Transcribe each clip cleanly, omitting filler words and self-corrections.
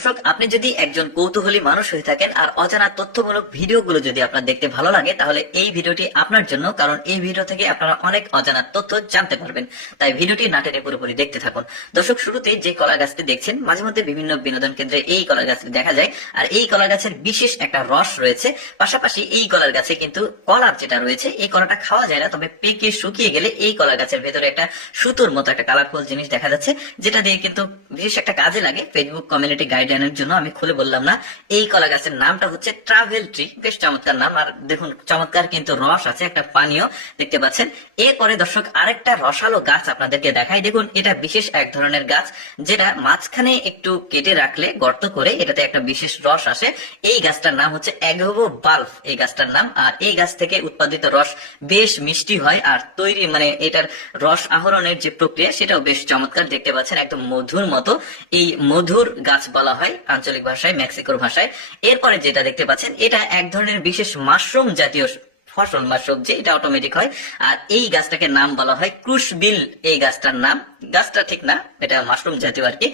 দর্শক, আপনি যদি একজন কৌতূহলী মানুষ হয়ে থাকেন আর অজানা তথ্যমূলক ভিডিওগুলো যদি আপনার দেখতে ভালো লাগে, তাহলে এই ভিডিওটি আপনার জন্য। কারণ এই ভিডিও থেকে আপনারা অনেক অজানা তথ্য জানতে পারবেন। তাই ভিডিওটি না টেনে পুরোপুরি দেখতে থাকুন। দর্শক, শুরুতে যে কলা গাছটি দেখছেন, মাঝে মধ্যে বিভিন্ন বিনোদন কেন্দ্রে এই কলা গাছটি দেখা যায়। আর এই কলা গাছের বিশেষ একটা রস রয়েছে। পাশাপাশি এই কলার গাছে কিন্তু কলার যেটা রয়েছে, এই কলাটা খাওয়া যায় না, তবে পেকে শুকিয়ে গেলে এই কলা গাছের ভেতরে একটা সুতোর মতো একটা কালারফুল জিনিস দেখা যাচ্ছে, যেটা দিয়ে কিন্তু বিশেষ একটা কাজে লাগে। ফেসবুক কমিউনিটি গাইডলাইনের জন্য আমি খুলে বললাম না। এই কলা গাছের নামটা হচ্ছে ট্রাভেল ট্রি। বেশ চমৎকার নাম। আর দেখুন, চমৎকার কিন্তু রস আছে, একটা পানীয় দেখতে পাচ্ছেন। এরপরে দর্শক, আরেকটা রসালো গাছ আপনাদেরকে দেখাই। দেখুন, এটা বিশেষ এক ধরনের গাছ, যেটা মাঝখানে একটু কেটে রাখলে গর্ত করে এটাতে একটা বিশেষ রস আসে। এই গাছটার নাম হচ্ছে অ্যাগোভো বাল্ব, এই গাছটার নাম। আর এই গাছ থেকে উৎপাদিত রস বেশ মিষ্টি হয়, আর তৈরি এটার রস আহরণের যে প্রক্রিয়া, সেটাও বেশ চমৎকার দেখতে পাচ্ছেন, একদম মধুর মতো। এই মধুর গাছ বলা হয় আঞ্চলিক ভাষায়, মেক্সিকোর ভাষায়। এরপরে যেটা দেখতে পাচ্ছেন, এটা এক ধরনের বিশেষ মাশরুম জাতীয় ফসল বা সবজি, এটা অটোমেটিক হয়। আর এই গাছটাকে নাম বলা হয় ক্রুশবিল। এই গাছটার নাম, গাছটা ঠিক না, এটা মাশরুম জাতীয় আর কি,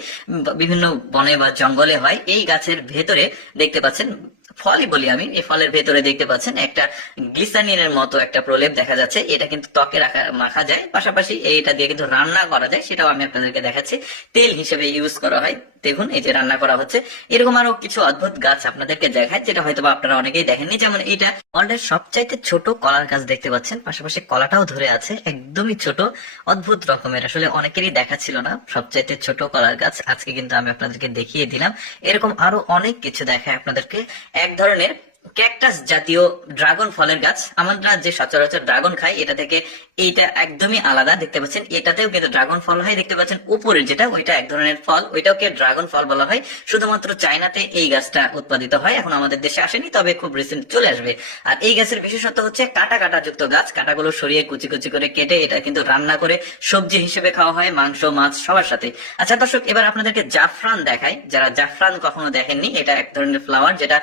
বিভিন্ন বনে বা জঙ্গলে হয়। এই গাছের ভেতরে দেখতে পাচ্ছেন, ফলই বলি আমি, এই ফলের ভেতরে দেখতে পাচ্ছেন একটা গ্লিসারিনের মতো একটা প্রলেপ দেখা যাচ্ছে। এটা কিন্তু ত্বকে মাখা যায়, পাশাপাশি এটা দিয়ে কিন্তু রান্না করা যায়, সেটাও আমি আপনাদেরকে দেখাচ্ছি। তেল হিসেবে ইউজ করা হয়। দেখুন, এই যে রান্না করা হচ্ছে। এরকম আরো কিছু অদ্ভুত গাছ আপনাদেরকে দেখায়, যেটা হয়তো আপনারা অনেকেই দেখেননি। যেমন এটা ওয়ার্ল্ডের সবচাইতে ছোট কলার গাছ দেখতে পাচ্ছেন, পাশাপাশি কলাটাও ধরে আছে, একদমই ছোট, অদ্ভুত রকমের। আসলে অনেকেরই দেখা ছিল না সবচাইতে ছোট কলার গাছ, আজকে কিন্তু আমি আপনাদেরকে দেখিয়ে দিলাম। এরকম আরো অনেক কিছু দেখায় আপনাদেরকে। এক ধরনের ক্যাকটাস জাতীয় ড্রাগন ফলের গাছ। আমরা যে সচরাচর ড্রাগন খাই, এটা থেকে এইটা একদমই আলাদা। দেখতে পাচ্ছেন, এটাতেও কিন্তু ড্রাগন ফল হয়। দেখতে পাচ্ছেন উপরের যেটা, ওইটা এক ধরনের ফল, ওইটাকে ড্রাগন ফল বলা হয়। শুধুমাত্র চায়নাতে এই গাছটা উৎপাদিত হয়, এখন আমাদের দেশে আসেনি, তবে খুব রিসেন্ট চলে আসবে। আর এই গাছের বিশেষত্ব হচ্ছে কাটা কাটা যুক্ত গাছ। কাটাগুলো সরিয়ে কুচি কুচি করে কেটে এটা কিন্তু রান্না করে সবজি হিসেবে খাওয়া হয়, মাংস মাছ সবার সাথে। আচ্ছা দর্শক, এবার আপনাদেরকে জাফরান দেখাই। যারা জাফরান কখনো দেখেননি, এটা এক ধরনের ফ্লাওয়ার, যেটা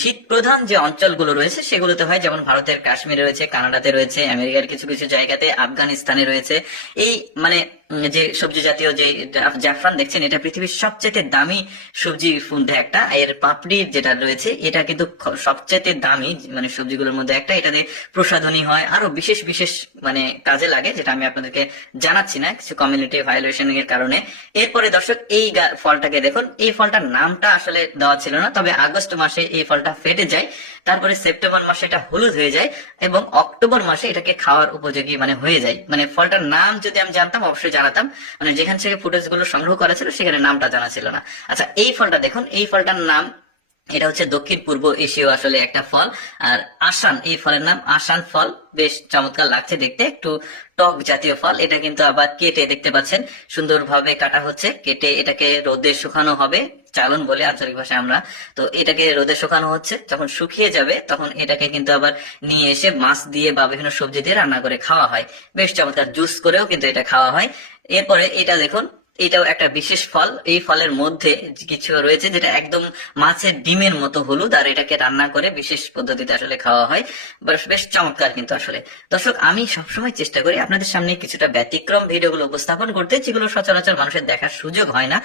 শীত প্রধান যে অঞ্চলগুলো রয়েছে সেগুলোতে হয়। যেমন ভারতের কাশ্মীরে রয়েছে, কানাডাতে রয়েছে, আমেরিকার কিছু কিছু জায়গাতে, আফগানিস্তানে রয়েছে। এই যে সবজি জাতীয় যে জাফরান দেখছেন, এটা পৃথিবীর সবচেয়ে দামি সবজির মধ্যে একটা। এর পাপড়ি যেটা রয়েছে, এটা কিন্তু সবচেয়ে দামি সবজিগুলোর মধ্যে একটা। এটাতে প্রসাধনী হয়, আরো বিশেষ বিশেষ কাজে লাগে, যেটা আমি আপনাদেরকে জানাচ্ছি না কিছু কমিউনিটি ভায়োলেশন এর কারণে। এরপরে দর্শক, এই ফলটাকে দেখুন। এই ফলটার নামটা আসলে দেওয়া ছিল না, তবে আগস্ট মাসে এই ফলটা ফেটে যায়, তারপরে সেপ্টেম্বর মাসে এটা হলুদ হয়ে যায়, এবং অক্টোবর মাসে এটাকে খাওয়ার উপযোগী হয়ে যায়। ফলটার নাম যদি আমি জানতাম অবশ্যই জানাতাম, যেখান থেকে ফুটেজ গুলো সংগ্রহ করা ছিল সেখানে নামটা জানা ছিল না। আচ্ছা, এই ফলটা দেখুন। এই ফলটার নাম, এটা হচ্ছে দক্ষিণ পূর্ব এশীয় আসলে একটা ফল। আর আসান, এই ফলের নাম আসান ফল। বেশ চমৎকার লাগছে দেখতে, একটু টক জাতীয় ফল। এটা কিন্তু আবার কেটে, দেখতে পাচ্ছেন, সুন্দরভাবে কাটা হচ্ছে। কেটে এটাকে রোদে শুকানো হবে, চালন বলে আঞ্চলিক ভাষায় আমরা। তো এটাকে রোদে শুকানো হচ্ছে, যখন শুকিয়ে যাবে তখন এটাকে কিন্তু আবার নিয়ে এসে মাছ দিয়ে বা বিভিন্ন সবজি দিয়ে রান্না করে খাওয়া হয়। বেশ চমৎকার, জুস করেও কিন্তু এটা খাওয়া হয়। এরপরে এটা দেখুন, এটাও একটা বিশেষ ফল। এই ফলের মধ্যে কিছু রয়েছে যেটা একদম মাছের ডিমের মতো হলুদ, আর এটাকে রান্না করে বিশেষ পদ্ধতিতে আসলে খাওয়া হয়। বেশ চমৎকার কিন্তু আসলে। দর্শক, আমি সবসময় চেষ্টা করি আপনাদের সামনে কিছুটা ব্যতিক্রম ভিডিওগুলো উপস্থাপন করতে, যেগুলো সচরাচর মানুষের দেখার সুযোগ হয় না।